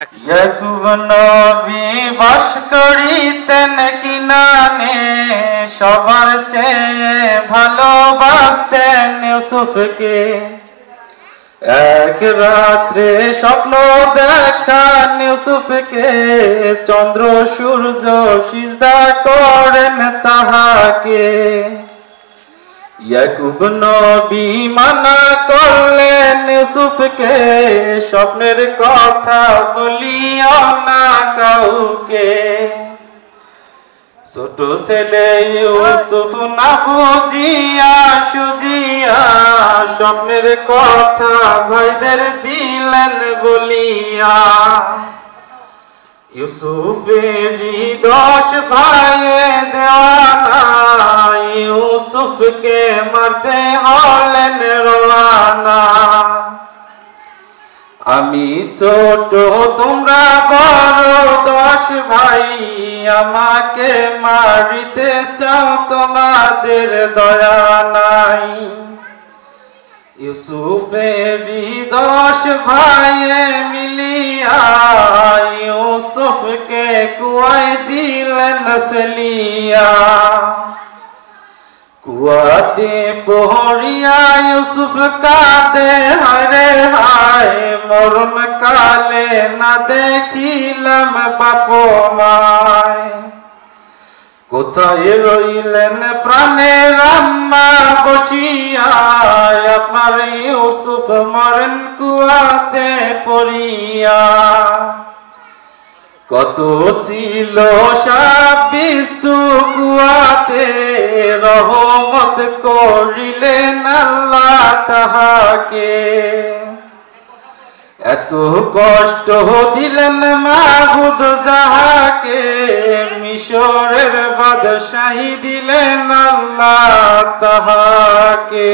ইয়াকুব নবী বাস করিতেন কিনানে, সবার চেয়ে ভালোবাসতেন ইউসুফকে। এক রাত্রে স্বপ্ন দেখান ইউসুফকে, চন্দ্র সূর্য সিজদা করেন তাহাকে। ইয়াকুব নবী মানা করলেন ইউসুফকে, স্বপ্নের কথা বলিও না কাউকে। ছোট ছেলে ইউসুফ না বুঝিয়া সুজিয়া, স্বপ্নের কথা ভাইদের দিলেন বলিয়া। ইউসুফেরই 10 ভাইয়ে দেওয়ানা, ইউসুফকে মারতে হলেন রওয়ানা। আমি ছোট তোমরা বড় 10 ভাই, আমাকে মারিতে চাও তোমাদের দয়া নাই। ইউসুফেরই 10 ভাইয়ে মিলিয়া, ইউসুফকে কুয়ায় দিলেন ফেলিয়া। কুয়াতে পড়িয়া ইউসুফ কাঁদে হায় হায়, মরণ কালে না দেখিলাম বাপ মায়। কোথায় রইলেন প্রাণের আম্মা বসিয়া, আপনার ইউসুফ মরেন কুয়াতে পড়িয়া। কত ছিল সাপ বিচ্ছু কুয়াতে, রহমত করিলেন আল্লাহ তাহাকে। এত কষ্ট দিলেন মাহুদ যাহাকে, মিশরের বাদশাহী দিলেন আল্লাহ তাহাকে।